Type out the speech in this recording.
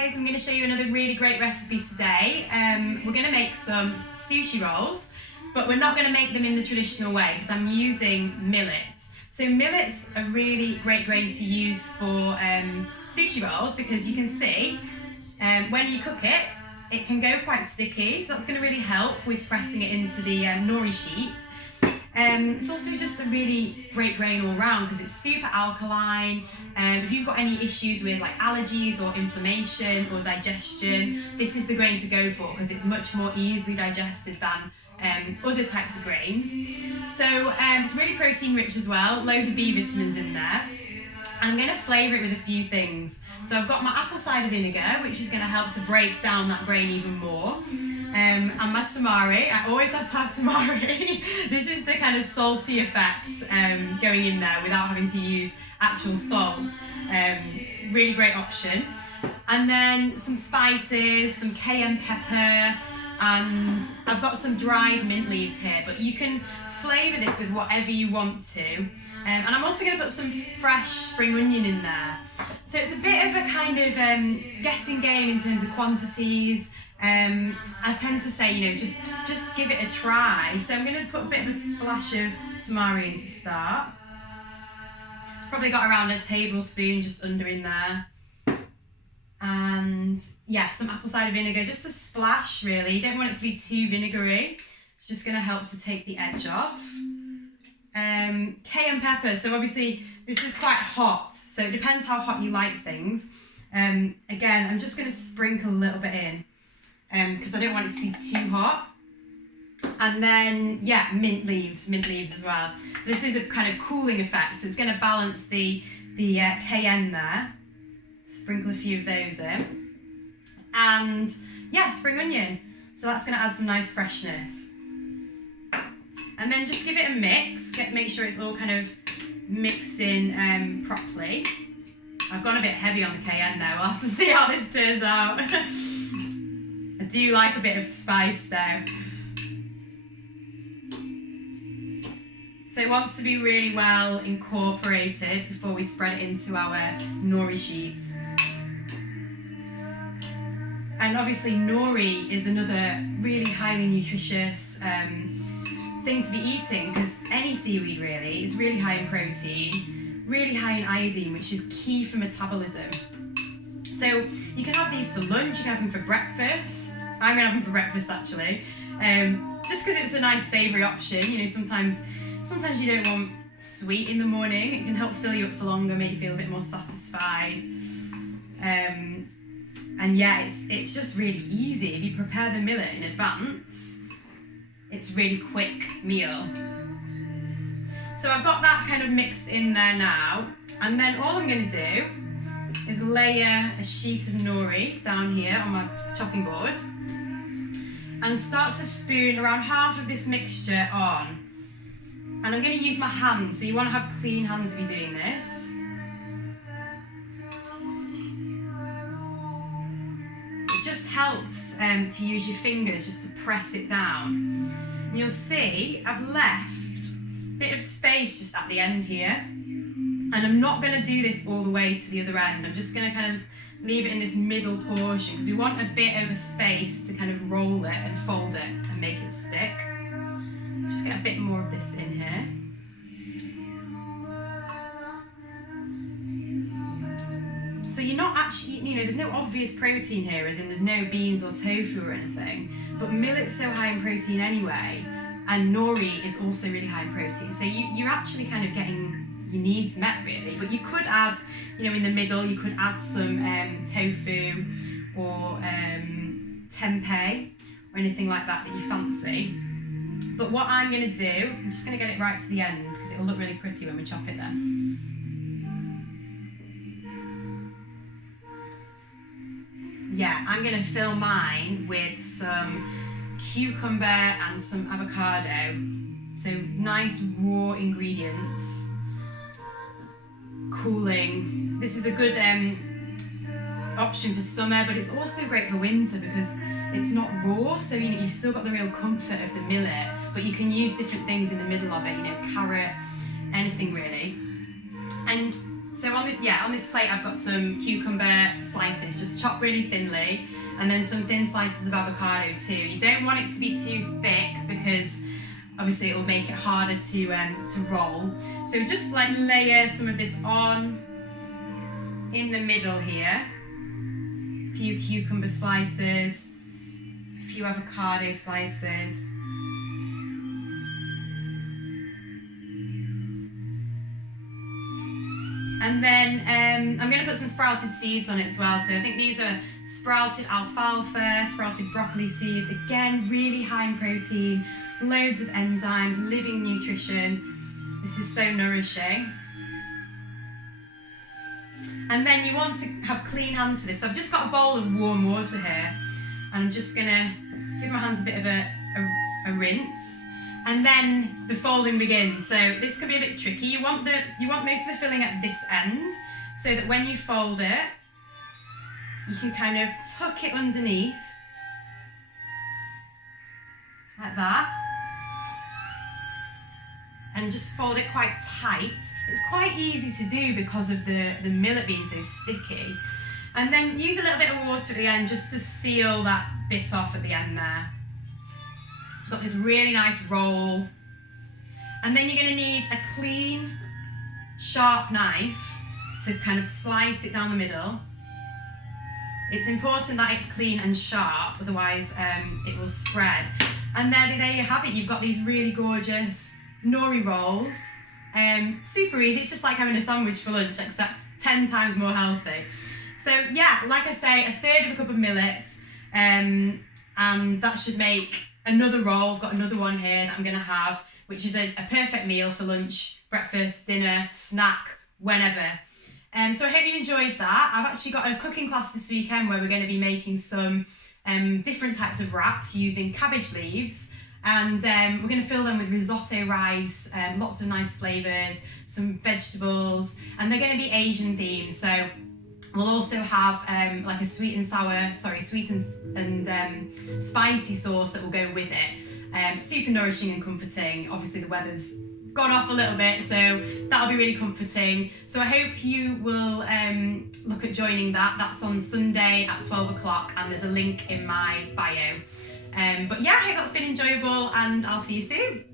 guys, I'm going to show you another really great recipe today. We're going to make some sushi rolls, but we're not going to make them in the traditional way because I'm using millet. So millet's a really great grain to use for sushi rolls because you can see when you cook it, it can go quite sticky, so that's going to really help with pressing it into the nori sheet. It's also just a really great grain all round because it's super alkaline. If you've got any issues with like allergies or inflammation or digestion, this is the grain to go for because it's much more easily digested than other types of grains. So it's really protein rich as well, loads of B vitamins in there. And I'm going to flavour it with a few things. So I've got my apple cider vinegar, which is going to help to break down that grain even more. And my tamari, I always have to have tamari. This is the kind of salty effect going in there without having to use actual salt. It's a really great option. And then some spices, some cayenne pepper, and I've got some dried mint leaves here, but you can flavour this with whatever you want to. And I'm also going to put some fresh spring onion in there. So it's a bit of a kind of guessing game in terms of quantities. I tend to say, just give it a try. So I'm going to put a bit of a splash of tamari in to start. Probably got around a tablespoon just under in there. And yeah, some apple cider vinegar, just a splash really. You don't want it to be too vinegary. It's just going to help to take the edge off. Cayenne pepper, so obviously this is quite hot, so it depends how hot you like things. Again, I'm just going to sprinkle a little bit in because I don't want it to be too hot. And then, yeah, mint leaves as well. So this is a kind of cooling effect, so it's going to balance the cayenne there. Sprinkle a few of those in. And yeah, spring onion. So that's going to add some nice freshness. And then just give it a mix, make sure it's all kind of mixed in properly. I've gone a bit heavy on the cayenne there, we'll have to see how this turns out. I do like a bit of spice though. So it wants to be really well incorporated before we spread it into our nori sheets. And obviously nori is another really highly nutritious thing to be eating because any seaweed really is really high in protein, really high in iodine, which is key for metabolism. So you can have these for lunch, you can have them for breakfast. I'm going to have them for breakfast actually, just because it's a nice savoury option. Sometimes you don't want sweet in the morning. It can help fill you up for longer, make you feel a bit more satisfied. And yeah, it's just really easy. If you prepare the millet in advance, it's a really quick meal. So I've got that kind of mixed in there now. And then all I'm going to do is layer a sheet of nori down here on my chopping board and start to spoon around half of this mixture on. And I'm going to use my hands, so you want to have clean hands if you're doing this. It just helps to use your fingers just to press it down. And you'll see I've left a bit of space just at the end here. And I'm not going to do this all the way to the other end. I'm just going to kind of leave it in this middle portion because we want a bit of a space to kind of roll it and fold it and make it stick. Just get a bit more of this in here. So you're not actually, there's no obvious protein here, as in there's no beans or tofu or anything, but millet's so high in protein anyway, and nori is also really high in protein. So you're actually kind of getting your needs met really, but you could add, in the middle, you could add some tofu or tempeh or anything like that you fancy. But what I'm going to do, I'm just going to get it right to the end because it'll look really pretty when we chop it then. Yeah, I'm going to fill mine with some cucumber and some avocado. So nice raw ingredients. Cooling. This is a good option for summer, but it's also great for winter because it's not raw, so you've still got the real comfort of the millet, but you can use different things in the middle of it, carrot, anything really. And So on this plate I've got some cucumber slices, just chopped really thinly, and then some thin slices of avocado too. You don't want it to be too thick because obviously it will make it harder to roll. So just like layer some of this on in the middle here. A few cucumber slices, a few avocado slices. And then I'm going to put some sprouted seeds on it as well. So I think these are sprouted alfalfa, sprouted broccoli seeds. Again, really high in protein, loads of enzymes, living nutrition. This is so nourishing. And then you want to have clean hands for this. So I've just got a bowl of warm water here. And I'm just going to give my hands a bit of a rinse. And then the folding begins. So this can be a bit tricky. You want most of the filling at this end, so that when you fold it, you can kind of tuck it underneath, like that, and just fold it quite tight. It's quite easy to do because of the millet being so sticky. And then use a little bit of water at the end just to seal that bit off at the end there. It's got this really nice roll. And then you're going to need a clean, sharp knife to kind of slice it down the middle. It's important that it's clean and sharp, otherwise it will spread. And there you have it. You've got these really gorgeous nori rolls. Super easy. It's just like having a sandwich for lunch, except 10 times more healthy. So yeah, like I say, a third of a cup of millet, and that should make another roll. I've got another one here that I'm going to have, which is a perfect meal for lunch, breakfast, dinner, snack, whenever. So I hope you enjoyed that. I've actually got a cooking class this weekend where we're going to be making some different types of wraps using cabbage leaves, and we're going to fill them with risotto rice, lots of nice flavours, some vegetables, and they're going to be Asian themed. So we'll also have like a sweet and spicy sauce that will go with it. Super nourishing and comforting. Obviously the weather's gone off a little bit, so that'll be really comforting. So I hope you will look at joining that. That's on Sunday at 12 o'clock, and there's a link in my bio. But yeah, I hope that's been enjoyable, and I'll see you soon.